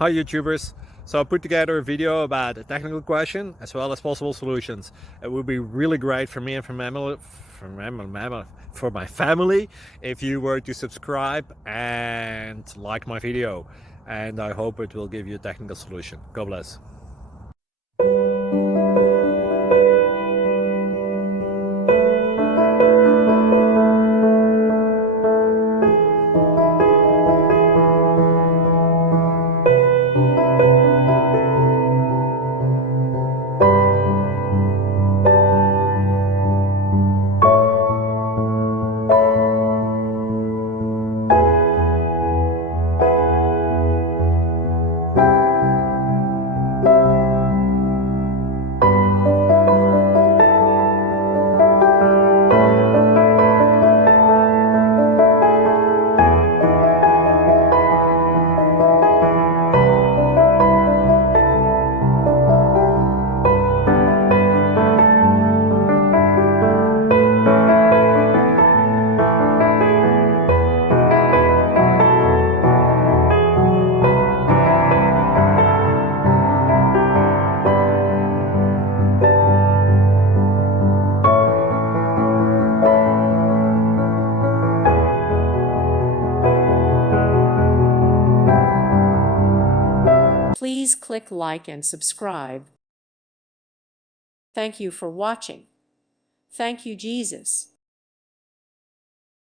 Hi YouTubers! So I put together a video about a technical question as well as possible solutions. It would be really great for me and for my family if you were to subscribe and like my video, and I hope it will give you a technical solution. God bless. Please click like and subscribe. Thank you for watching. Thank you, Jesus.